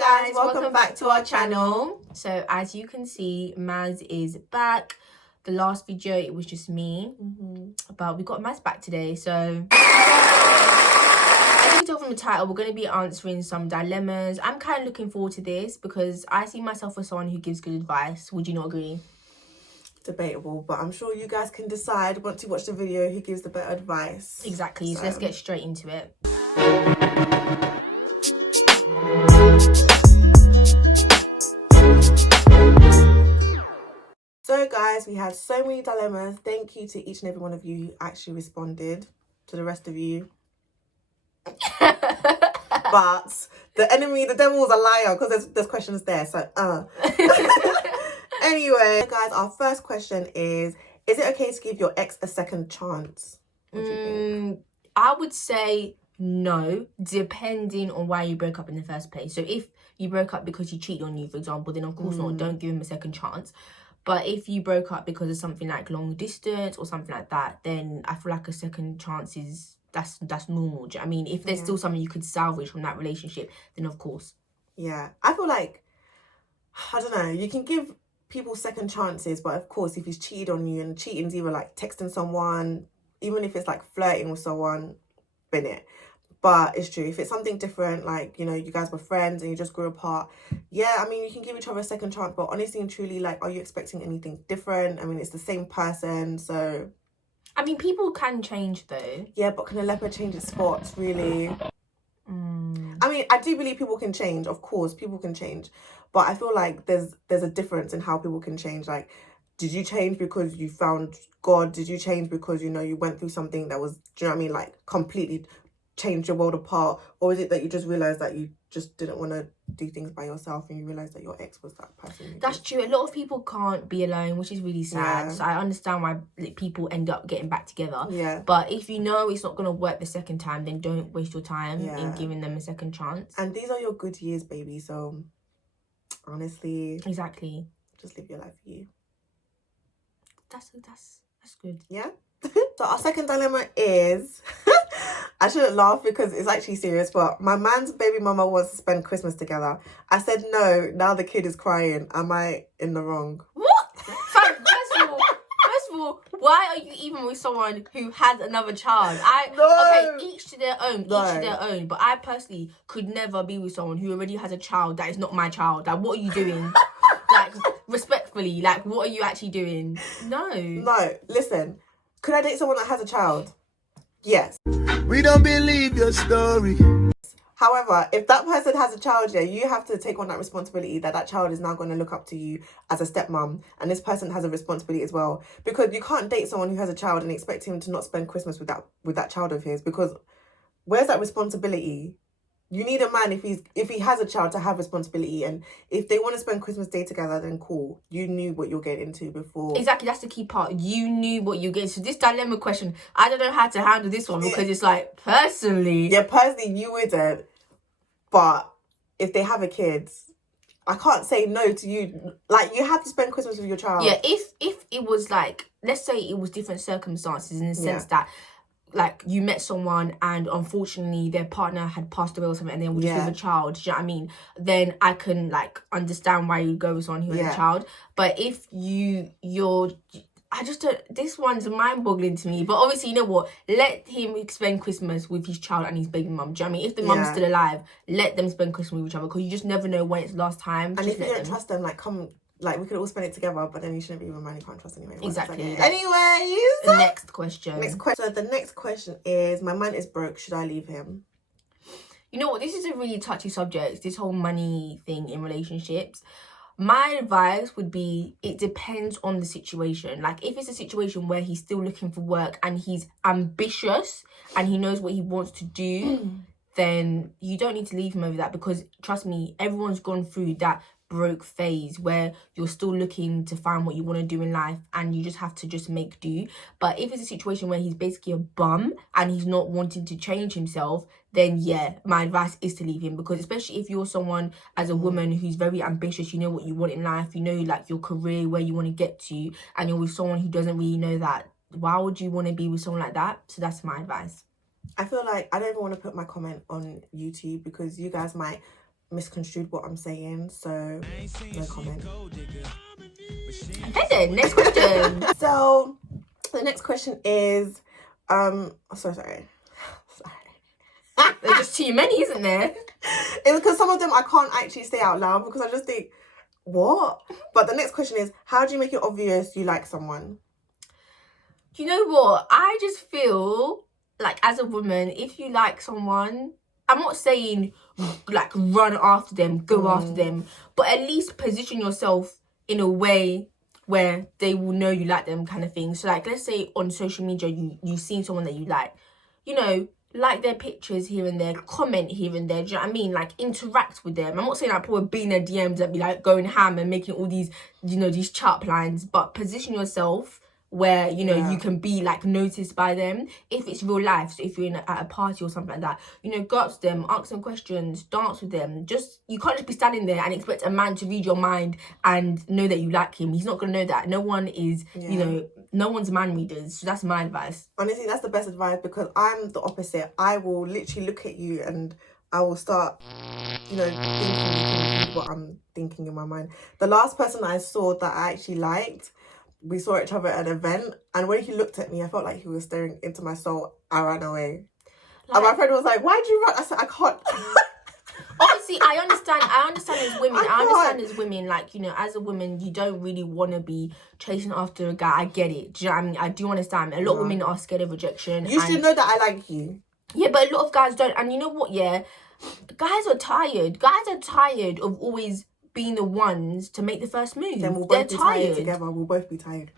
Hi guys, welcome back to our channel. So as you can see, Maz is back. The last video it was just me, but we got Maz back today. So as you can tell from the title, we're going to be answering some dilemmas. I'm kind of looking forward to this because I see myself as someone who gives good advice. Would you not agree? Debatable, but I'm sure you guys can decide once you watch the video who gives the better advice. Exactly. So let's get straight into it. So guys, we had so many dilemmas. Thank you to each and every one of you who actually responded. To the rest of you. But the devil's a liar because there's questions there. So Anyway, guys, our first question is it okay to give your ex a second chance? What do you think? I would say no, depending on why you broke up in the first place. So if you broke up because he cheated on you, for example, then of course not, don't give him a second chance. But if you broke up because of something like long distance or something like that, then I feel like a second chance is that's normal. Do you know what I mean? If there's still something you could salvage from that relationship, then of course. Yeah, I feel like, I don't know, you can give people second chances, but of course if he's cheated on you, and cheating's either like texting someone, even if it's like flirting with someone, bin it. But it's true, if it's something different, like, you know, you guys were friends and you just grew apart, yeah, I mean, you can give each other a second chance, but honestly and truly, like, are you expecting anything different? I mean, it's the same person, so... I mean, people can change though. Yeah, but can a leopard change its spots, really? I mean, I do believe people can change, of course, people can change, but I feel like there's a difference in how people can change. Like, did you change because you found God? Did you change because, you know, you went through something that was, do you know what I mean, like, completely changed your world apart? Or is it that you just realised that you just didn't want to do things by yourself and you realised that your ex was that person? That's true. A lot of people can't be alone, which is really sad. Yeah. So I understand why people end up getting back together. Yeah. But if you know it's not going to work the second time, then don't waste your time in giving them a second chance. And these are your good years, baby. So honestly, exactly, just live your life for you. That's good. Yeah. So our second dilemma is I shouldn't laugh because it's actually serious, but my man's baby mama wants to spend Christmas together. I said no, now the kid is crying. Am I in the wrong? What? First of all, why are you even with someone who has another child? Okay, each to their own, but I personally could never be with someone who already has a child that is not my child. Like, what are you doing? Like, respectfully, like, what are you actually doing? No, listen, could I date someone that has a child? Yes. We don't believe your story. However, if that person has a child, yeah, you have to take on that responsibility that child is now going to look up to you as a stepmom, and this person has a responsibility as well, because you can't date someone who has a child and expect him to not spend Christmas with that child of his, because where's that responsibility? You need a man if he has a child to have responsibility, and if they want to spend Christmas Day together, then cool. You knew what you're getting into before. Exactly, that's the key part. You knew what you're getting. So this dilemma question, I don't know how to handle this one because it's like, personally... Yeah, personally, you wouldn't. But if they have a kid, I can't say no to you. Like, you have to spend Christmas with your child. Yeah, if it was like, let's say it was different circumstances in the sense that, like, you met someone and unfortunately their partner had passed away or something and they were just with a child, do you know what I mean? Then I can, like, understand why you'd go with someone who has a child. But if I just don't, this one's mind-boggling to me. But obviously, you know what? Let him spend Christmas with his child and his baby mum. Do you know what I mean? If the mum's still alive, let them spend Christmas with each other, because you just never know when it's the last time. And if you don't trust them, like, we could all spend it together, but then you shouldn't be with a man you can't trust anyway. Exactly. Anyways. The next question. So the next question is, my man is broke. Should I leave him? You know what? This is a really touchy subject, this whole money thing in relationships. My advice would be, it depends on the situation. Like, if it's a situation where he's still looking for work and he's ambitious and he knows what he wants to do, then you don't need to leave him over that, because trust me, everyone's gone through that broke phase where you're still looking to find what you want to do in life and you just have to just make do. But if it's a situation where he's basically a bum and he's not wanting to change himself, then yeah, my advice is to leave him. Because especially if you're someone as a woman who's very ambitious, you know what you want in life, you know, like, your career, where you want to get to, and you're with someone who doesn't really know that, why would you want to be with someone like that? So that's my advice. I feel like I don't even want to put my comment on YouTube because you guys might misconstrued what I'm saying, so no comment. Okay then, next question. So the next question is, sorry. There's just too many, isn't there? It's because some of them I can't actually say out loud because I just think, what? But the next question is, how do you make it obvious you like someone? You know what? I just feel like as a woman, if you like someone, I'm not saying like run after them, go after them, but at least position yourself in a way where they will know you like them, kind of thing. So like, let's say on social media, you've seen someone that you like their pictures here and there, comment here and there. Do you know what I mean? Like, interact with them. I'm not saying like probably be in their DMs and be like going ham and making all these, these chat lines, but position yourself where you can be like noticed by them if it's real life. So if you're at a party or something like that, go up to them, ask them questions, dance with them. Just, you can't just be standing there and expect a man to read your mind and know that you like him. He's not gonna know that. No one is, no one's man readers. So that's my advice. Honestly, that's the best advice, because I'm the opposite. I will literally look at you and I will start thinking what I'm thinking in my mind. The last person I saw that I actually liked, we saw each other at an event, and when he looked at me, I felt like he was staring into my soul. I ran away. And my friend was like, why'd you run? I said, I can't. Honestly, I understand as women. I understand as women, like, as a woman, you don't really want to be chasing after a guy. I get it. Do you know what I mean? I do understand. A lot of women are scared of rejection. You should know that I like you. Yeah, but a lot of guys don't. And you know what, guys are tired. Guys are tired of always being the ones to make the first move. Then we'll both be tired together. We'll both be tired.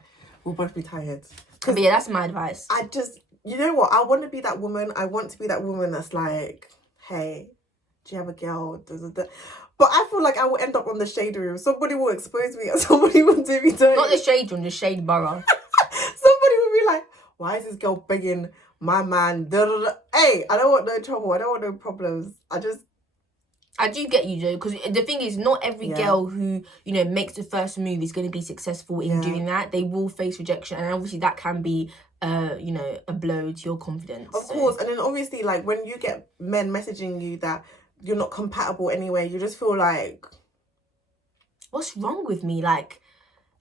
But yeah, that's my advice. I just, you know what? I want to be that woman. I want to be that woman that's like, hey, do you have a girl? But I feel like I will end up on the shade room. Somebody will expose me and somebody will do me dirty. Not the shade room, the shade borough. Somebody will be like, why is this girl begging my man? Hey, I don't want no trouble. I don't want no problems. I do get you though, because the thing is, not every girl who makes the first move is going to be successful in doing that. They will face rejection, and obviously that can be a blow to your confidence. Of course. And then obviously, like, when you get men messaging you that you're not compatible anyway, you just feel like, what's wrong with me? Like,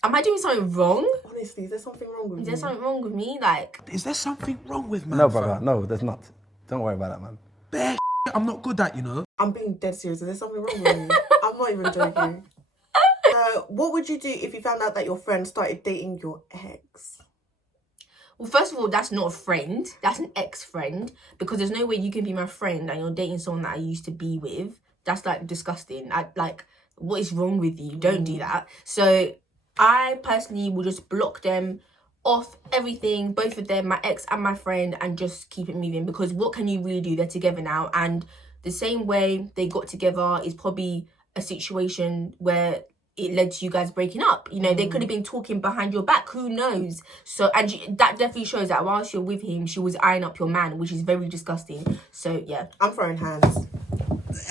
am I doing something wrong? Honestly, is there something wrong with me? Is there something wrong with me? Like, is there something wrong with me? No, brother, no, there's not. Don't worry about that, man. Bare I'm not good at, I'm being dead serious. Is there something wrong with me? I'm not even joking. What would you do if you found out that your friend started dating your ex? Well, first of all, that's not a friend. That's an ex-friend, because there's no way you can be my friend and you're dating someone that I used to be with. That's like disgusting. What is wrong with you? Don't do that. So I personally will just block them off everything, both of them, my ex and my friend, and just keep it moving, because what can you really do? They're together now, and the same way they got together is probably a situation where it led to you guys breaking up. They could have been talking behind your back, who knows? So, and that definitely shows that whilst you're with him, she was eyeing up your man, which is very disgusting. So yeah, I'm throwing hands.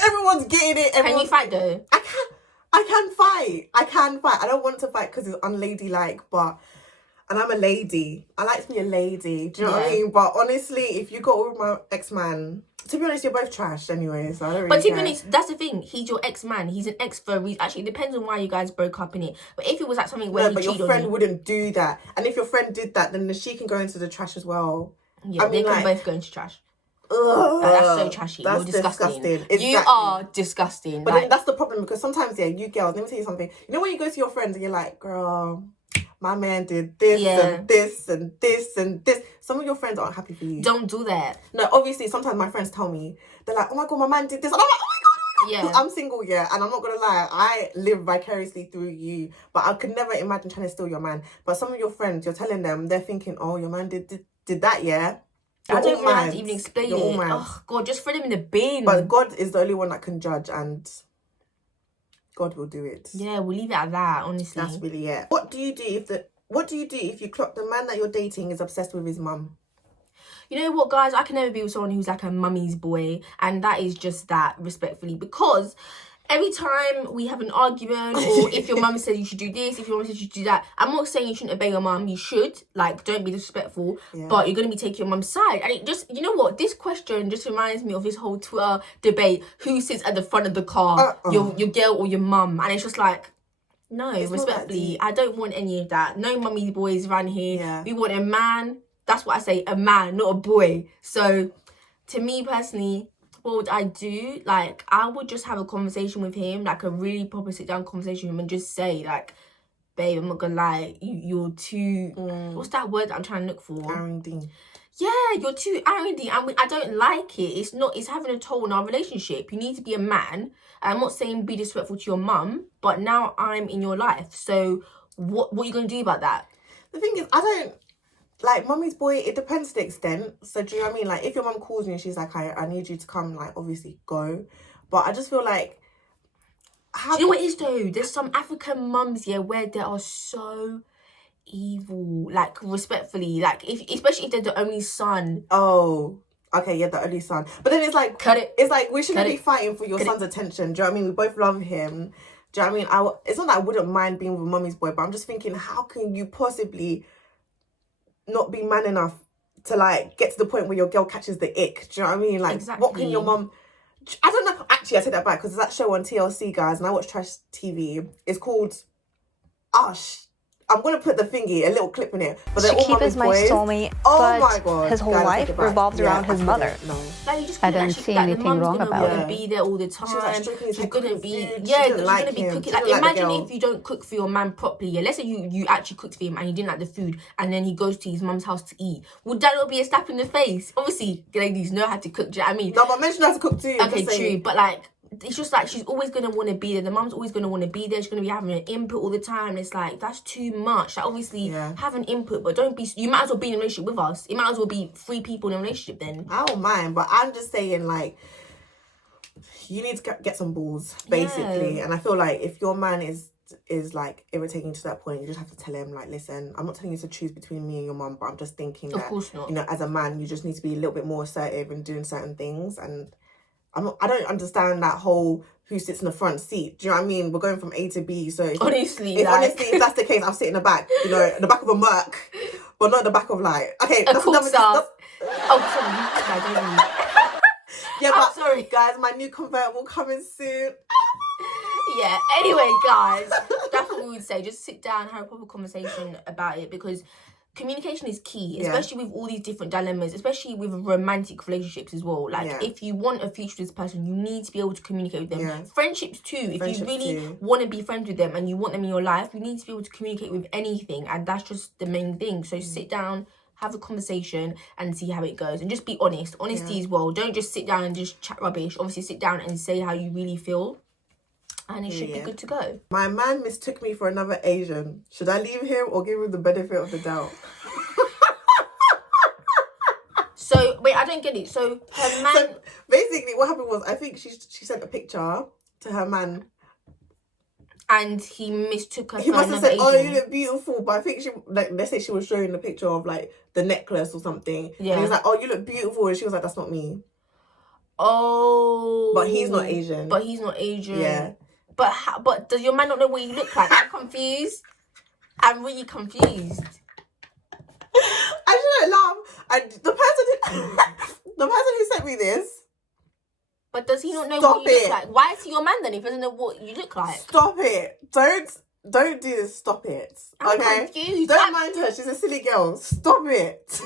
Everyone's getting it. Can you fight though? I can fight. I don't want to fight because it's unladylike, and I'm a lady. I like to be a lady. Do you know what I mean? But honestly, if you got with my ex-man, to be honest, you're both trash anyway, so I don't really care. But to be honest, that's the thing. He's your ex-man. He's an ex for a reason. Actually, it depends on why you guys broke up, innit? But if it was like something where he cheated on you... but your friend wouldn't do that. And if your friend did that, then she can go into the trash as well. Yeah, they can both go into trash. That's so trashy. You're disgusting. Exactly. You are disgusting. But then that's the problem, because sometimes, you girls, let me tell you something. You know when you go to your friends and you're like, girl, my man did this and this and this and this. Some of your friends aren't happy for you. Don't do that. No, obviously, sometimes my friends tell me, they're like, oh my God, my man did this. And I'm like, oh my God. Yeah. I'm single, and I'm not going to lie, I live vicariously through you. But I could never imagine trying to steal your man. But some of your friends, you're telling them, they're thinking, oh, your man did that, yeah? I don't really have to even explain it. Oh, God, just throw them in the bin. But God is the only one that can judge, and God will do it. Yeah, we'll leave it at that, honestly. That's really it. What do you do if you clock the man that you're dating is obsessed with his mum? You know what, guys? I can never be with someone who's like a mummy's boy, and that is just that, respectfully, because every time we have an argument, or if your mum says you should do this, if your mum says you should do that, I'm not saying you shouldn't obey your mum. You should, like, don't be disrespectful, but you're going to be taking your mum's side. And it just, you know what? This question just reminds me of this whole Twitter debate. Who sits at the front of the car, your girl or your mum? And it's just like, no, it's respectfully, I don't want any of that. No mummy boys around here. Yeah. We want a man. That's what I say, a man, not a boy. So, to me personally, what would I do? Like, I would just have a conversation with him, like a really proper sit down conversation with him, and just say, like, babe, I'm not gonna lie, you're too, what's that word that I'm trying to look for? Arrogant. Yeah, you're too arrogant, and I don't like it. It's having a toll on our relationship. You need to be a man. I'm not saying be disrespectful to your mum, but now I'm in your life. So what are you gonna do about that? The thing is, I don't, like, mummy's boy, it depends to the extent. So do you know what I mean? Like, if your mum calls me and she's like, I need you to come, like, obviously go. But I just feel like, Do you know what it is though? There's some African mums, yeah, where they are so evil, like, respectfully, like, especially if they're the only son. Oh, okay, yeah, the only son. But then it's like, Cut it. It's like, we shouldn't Cut be it. fighting for your son's attention. Do you know what I mean? We both love him. Do you know what I mean? It's not that I wouldn't mind being with mummy's boy, but I'm just thinking, how can you possibly not be man enough to, like, get to the point where your girl catches the ick? Do you know what I mean? Like, Exactly. what can your mum... I don't know. Actually, I take that back, because there's that show on TLC, guys, and I watch trash TV. It's called... I'm going to put the thingy, a little clip in it. But they're all Shakib mummy's is my boys. soulmate, Oh but my God. his whole Guys, life take it back. revolves around his I mother. couldn't. No. Like, you just I couldn't don't actually, see like, the anything mum's wrong gonna about wanna it. be there all the time. She was, like, stroking his She's head, gonna cooking be, food. She yeah, didn't she's like gonna be him. cooking. She Like, didn't like the imagine girl. if you don't cook for your man properly. Yeah, let's say you actually cooked for him and he didn't like the food, and then he goes to his mum's house to eat. Would that not be a slap in the face? Obviously, ladies know how to cook. Do you know what I mean? No, but men should have to cook too. Okay, true, but like, it's just like she's always gonna want to be there. The mum's always gonna want to be there. She's gonna be having an input all the time. It's like, that's too much. Like, obviously, have an input, but don't be. You might as well be in a relationship with us. It might as well be 3 people in a relationship then. I don't mind, but I'm just saying, like, you need to get some balls, basically. Yeah. And I feel like if your man is like irritating to that point, you just have to tell him, like, listen, I'm not telling you to choose between me and your mum, but I'm just thinking Of that, course not. you know, as a man, you just need to be a little bit more assertive in doing certain things. And I don't understand that whole who sits in the front seat. Do you know what I mean? We're going from A to B, so Honestly, if that's the case, I'll sit in the back, you know, in the back of a Merc, but not in the back of, like, okay, A that's cool another. stuff. Oh, sorry. I don't know. Yeah, I'm but sorry. guys, my new convertible coming soon. Yeah, anyway, guys, that's what we would say. Just sit down, have a proper conversation about it, because communication is key, especially with all these different dilemmas, especially with romantic relationships as well. Like, if you want a future with this person, you need to be able to communicate with them. Yeah. Friendships too. If you really want to be friends with them and you want them in your life, you need to be able to communicate with anything, and that's just the main thing. So sit down, have a conversation, and see how it goes, and just be honest. Honesty as well. Don't just sit down and just chat rubbish. Obviously, sit down and say how you really feel, and it should be good to go. My man mistook me for another Asian. Should I leave him or give him the benefit of the doubt? So wait, I don't get it. So her man. So basically, what happened was, I think she sent a picture to her man. And he mistook her He for must have another said, "Oh, Asian. you look beautiful." But I think she, like, let's say she was showing the picture of, like, the necklace or something. Yeah. And he was like, "Oh, you look beautiful," and she was like, "That's not me." Oh. But he's not Asian. But he's not Asian. Yeah. But does your man not know what you look like? I'm confused. I'm really confused. I shouldn't laugh. And the person who sent me this. But does he not know Stop what you it. look like? Why is he your man then if he doesn't know what you look like? Stop it. Don't do this. Stop it. I'm Okay? confused. Don't mind her. She's a silly girl. Stop it.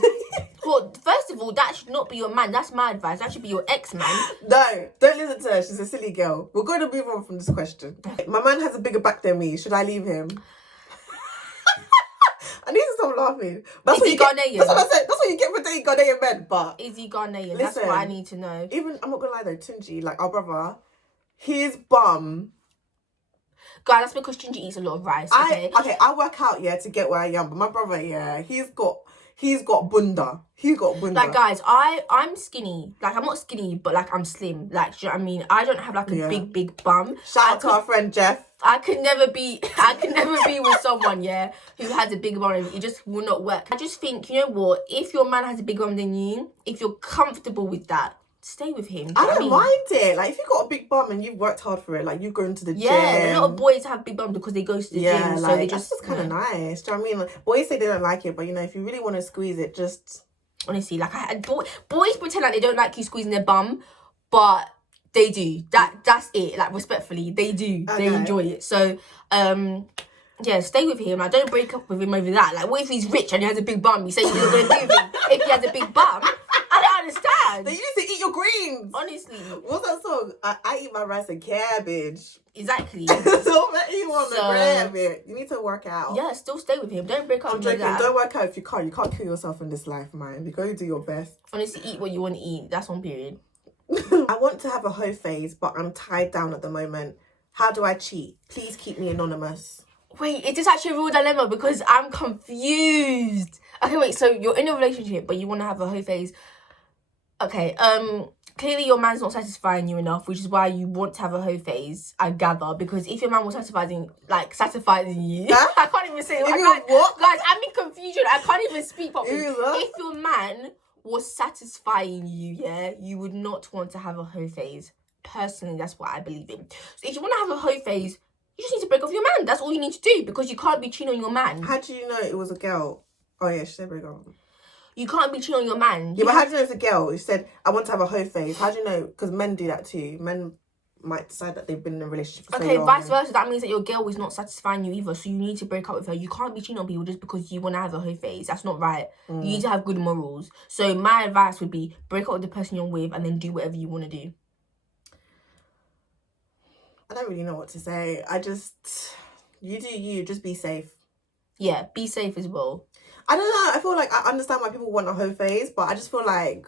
Well, first of all, that should not be your man. That's my advice. That should be your ex-man. No, don't listen to her. She's a silly girl. We're going to move on from this question. My man has a bigger back than me. Should I leave him? I need to stop laughing. That's Is what he you get. Ghanaian? That's what I said. That's what you get for dating Ghanaian men. But Is he Ghanaian? That's what I need to know. even, I'm not gonna lie though, Tunji, like our brother, his bum. Guys, that's because Ginger eats a lot of rice, okay? I work out to get where I am, but my brother, he's got bunda. He's got bunda. Like, guys, I'm skinny. Like, I'm not skinny, but, like, I'm slim. Like, do you know what I mean? I don't have, like, a big bum. Shout out to our friend Jeff. I could never be with someone, who has a big bum. It just will not work. I just think, you know what? If your man has a bigger bum than you, if you're comfortable with that, stay with him. Do you I know what don't mind it. Like, if you've got a big bum and you've worked hard for it, like, you go into the gym. Yeah, a lot of boys have big bums because they go to the gym, so like, they that's just kind of you know. nice. Do you know what I mean? Like, boys say they don't like it, but, you know, if you really want to squeeze it, just... Honestly, like, boys pretend like they don't like you squeezing their bum, but they do. That's it. Like, respectfully, they do. Okay. They enjoy it. So, yeah, stay with him. Like, don't break up with him over that. Like, what if he's rich and he has a big bum? You say you're going to do with him if he has a big bum? I don't understand. They used to eat your greens. Honestly. What's that song? I eat my rice and cabbage. Exactly. So let you on the rabbit. You need to work out. Yeah, still stay with him. Don't break up I'm with joking. that. Don't work out if you can't. You can't kill yourself in this life, man. You go do your best. Honestly, eat what you want to eat. That's on period. I want to have a hoe phase, but I'm tied down at the moment. How do I cheat? Please keep me anonymous. Wait, is this actually a real dilemma? Because I'm confused. Okay, wait, so you're in a relationship, but you want to have a hoe phase. Okay, clearly your man's not satisfying you enough, which is why you want to have a hoe phase, I gather. Because if your man was satisfying you, Huh? I can't even say it. What? Guys, I'm in confusion. I can't even speak properly. What? If your man was satisfying you, yeah, you would not want to have a hoe phase. Personally, that's what I believe in. So if you want to have a hoe phase, you just need to break off your man. That's all you need to do, because you can't be cheating on your man. How do you know it was a girl? Oh yeah, she said break up. You can't be cheating on your man. Yeah, but how do you know it's a girl? You said, I want to have a hoe phase. How do you know? Because men do that too. Men might decide that they've been in a relationship for so long. Okay, vice versa. That means that your girl is not satisfying you either. So you need to break up with her. You can't be cheating on people just because you want to have a hoe phase. That's not right. You need to have good morals. So my advice would be break up with the person you're with and then do whatever you want to do. I don't really know what to say. You do you. Just be safe. Yeah, be safe as well. I don't know. I feel like I understand why people want a hoe phase, but I just feel like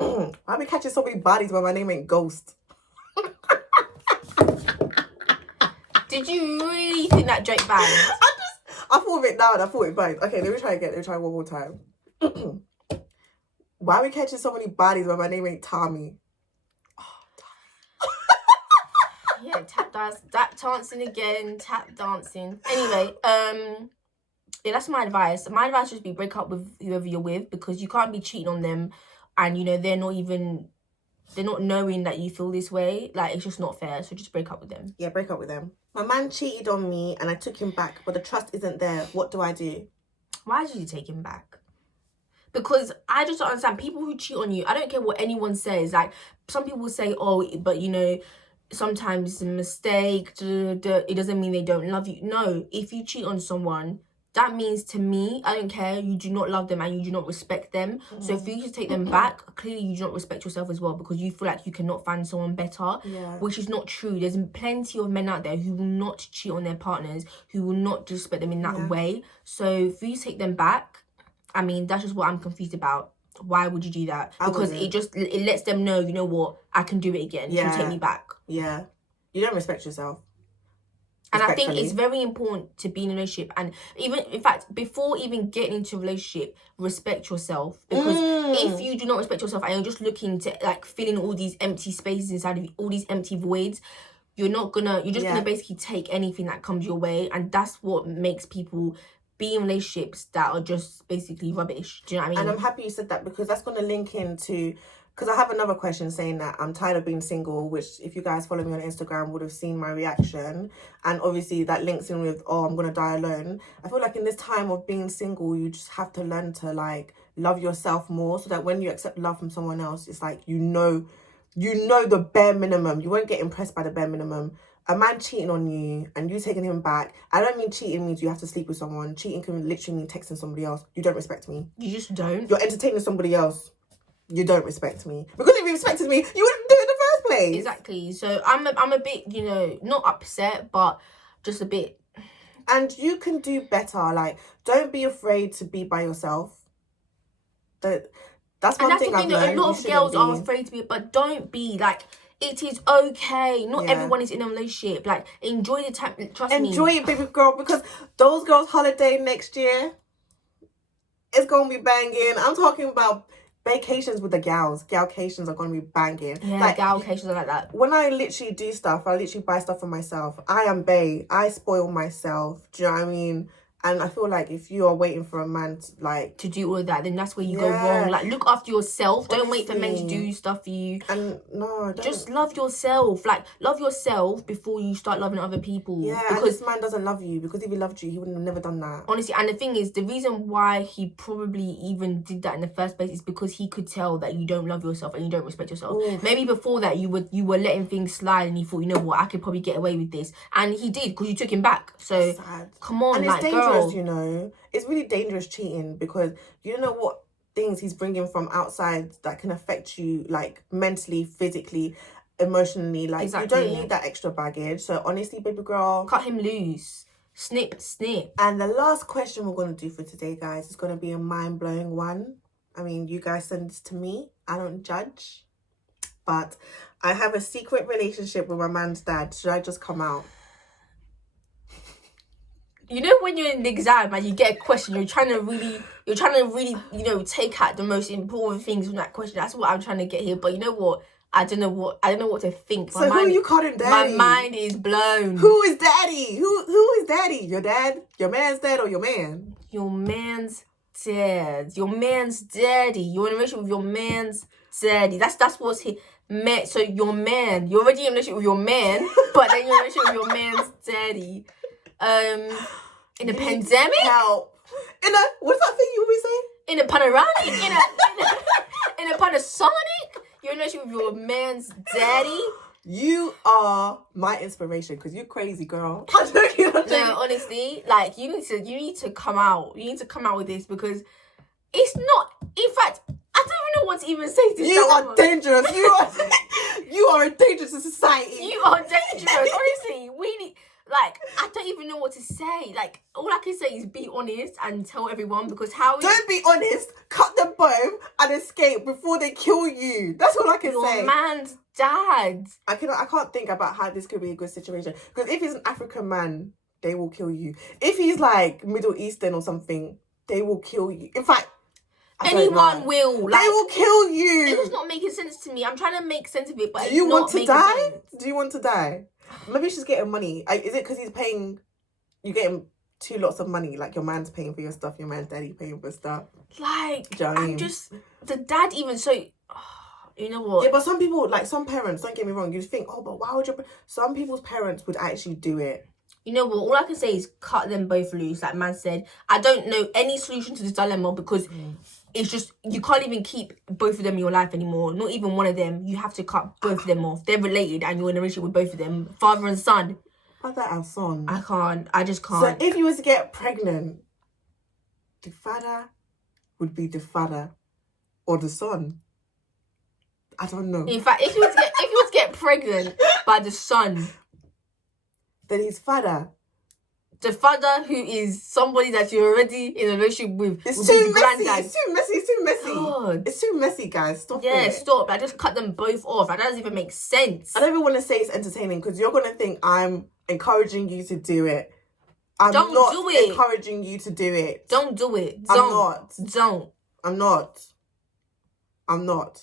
I've been catching so many bodies where my name ain't Ghost. Did you really think that joke banged? I thought of it now and I thought it banged. Okay, let me try again. Let me try one more time. Why are we catching so many bodies where my name ain't Tommy? Yeah, tap dancing again, tap dancing. Anyway, yeah, that's my advice. My advice would be break up with whoever you're with, because you can't be cheating on them and, you know, they're not knowing that you feel this way. Like, it's just not fair. So just break up with them. Yeah, break up with them. My man cheated on me and I took him back, but the trust isn't there. What do I do? Why did you take him back? Because I just don't understand. People who cheat on you, I don't care what anyone says. Like, some people say, oh, but, you know, sometimes it's a mistake. It doesn't mean they don't love you. No, if you cheat on someone, that means, to me, I don't care, you do not love them and you do not respect them. So if you just take them back, clearly you do not respect yourself as well, because you feel like you cannot find someone better, which is not true. There's plenty of men out there who will not cheat on their partners, who will not respect them in that way. So if you take them back, I mean, that's just what I'm confused about. Why would you do that? Because it lets them know, you know what, I can do it again. You take me back. Yeah. You don't respect yourself. And I think it's very important to be in a relationship, and even, in fact, before even getting into a relationship, respect yourself. Because if you do not respect yourself and you're just looking to, like, fill in all these empty spaces inside of you, all these empty voids, you're just gonna basically take anything that comes your way, and that's what makes people be in relationships that are just basically rubbish. Do you know what I mean? And I'm happy you said that, because that's going to link into... Because I have another question saying that I'm tired of being single, which if you guys follow me on Instagram would have seen my reaction. And obviously that links in with, oh, I'm going to die alone. I feel like in this time of being single, you just have to learn to, like, love yourself more, so that when you accept love from someone else, it's like, you know the bare minimum. You won't get impressed by the bare minimum. A man cheating on you and you taking him back, I don't mean cheating means you have to sleep with someone. Cheating can literally mean texting somebody else. You don't respect me. You just don't. You're entertaining somebody else. You don't respect me. Because if you respected me, you wouldn't do it in the first place. Exactly. So I'm a bit, you know, not upset, but just a bit. And you can do better. Like, don't be afraid to be by yourself. That's one thing I've learned. A lot of girls are afraid to be, but don't be. Like, it is okay. Not everyone is in a relationship. Like, enjoy the time. Trust me. Enjoy it, baby girl, because those girls' holiday next year, it's gonna be banging. I'm talking about vacations with the gals. Galcations are gonna be banging. Yeah, like, galcations are like that. When I literally do stuff, I literally buy stuff for myself. I am bae. I spoil myself. Do you know what I mean? And I feel like if you are waiting for a man to like to do all of that, then that's where you go Yeah. wrong. Like, look after yourself. Don't wait for men to Honestly. do stuff for you. and no, don't. Just love yourself. Like, love yourself before you start loving other people. Yeah, and Because this man doesn't love you, because if he loved you, he would have never done that. honestly, and the thing is, the reason why he probably even did that in the first place is because he could tell that you don't love yourself and you don't respect yourself. Oof. Maybe before that you were letting things slide and he thought, you know what, I could probably get away with this, and he did because you took him back. So Sad. come on, And it's like, dangerous, girl. you know. It's really dangerous cheating, because you don't know what things he's bringing from outside that can affect you, like mentally, physically, emotionally. Like Exactly. you don't need that extra baggage. So honestly, baby girl, Cut him loose. Snip, snip. And the last question we're going to do for today, guys, is going to be a mind-blowing one. I mean, you guys send this to me. I don't judge. But I have a secret relationship with my man's dad. Should I just come out? You know when you're in the exam and you get a question, you're trying to really, you know, take out the most important things from that question. That's what I'm trying to get here. But you know what? I don't know what to think. So who are you calling daddy? My mind is blown. Who is daddy? Who is daddy? Your dad? Your man's dad or your man? Your man's dad. Your man's daddy. You're in a relationship with your man's daddy. That's what's he man. So your man. You're already in a relationship with your man, but then you're in a relationship with your man's daddy. In a pandemic? Help. In a, what's that thing you always say? In a panoramic? In a Panasonic? You're in a relationship with your man's daddy? You are my inspiration, because you're crazy, girl. I'm joking. No, honestly, like, you need to come out. You need to come out with this, because it's not, in fact, I don't even know what to even say to this. You are dangerous. You are a danger to society. You are dangerous. Honestly, we need, like, I don't even know what to say. Like, all I can say is be honest and tell everyone, because Don't be honest. Cut them both and escape before they kill you. That's all I can say. your man's dad. I can't think about how this could be a good situation, because if he's an African man, they will kill you. If he's like Middle Eastern or something, they will kill you. In fact, Anyone will. Like, they will kill you. It's not making sense to me. I'm trying to make sense of it, but Do you it's want not to making die? sense. Do you want to die? Maybe she's getting money. Is it because he's paying? You getting two lots of money. Like your man's paying for your stuff, your man's daddy paying for stuff. Like, Do you know what I mean? I'm just, the dad even so. You know what? Yeah, but some people, like some parents, don't get me wrong, you just think, oh, but why would your... Some people's parents would actually do it. You know what? All I can say is cut them both loose. Like man said, I don't know any solution to this dilemma, because it's just, you can't even keep both of them in your life anymore. Not even one of them. You have to cut both of them off. They're related and you're in a relationship with both of them. Father and son. Father and son. I can't. I just So can't. if you was to get pregnant, the father would be the father or the son. I don't know. In fact, if you was to get pregnant by the son, Then his father. the father who is somebody that you're already in a relationship with, It's will too be the messy. granddad. It's too messy. It's too messy. God. It's too messy, guys. Stop Yeah, it. stop. I just cut them both off. That doesn't even make sense. I don't even want to say it's entertaining, because you're going to think I'm encouraging you to do it. I'm Don't not do it. encouraging you to do it. Don't do it. I'm Don't. not. Don't. I'm not. I'm not.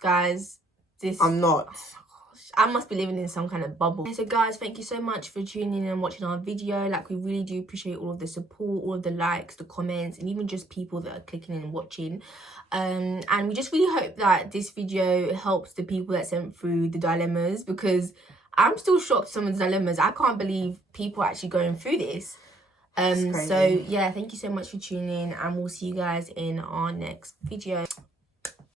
Guys, this... I'm not. I must be living in some kind of bubble. So guys, thank you so much for tuning in and watching our video. Like, we really do appreciate all of the support, all of the likes, the comments, and even just people that are clicking in and watching. And we just really hope that this video helps the people that sent through the dilemmas, because I'm still shocked at some of the dilemmas. I can't believe people are actually going through this. It's crazy. So yeah, thank you so much for tuning in, and we'll see you guys in our next video.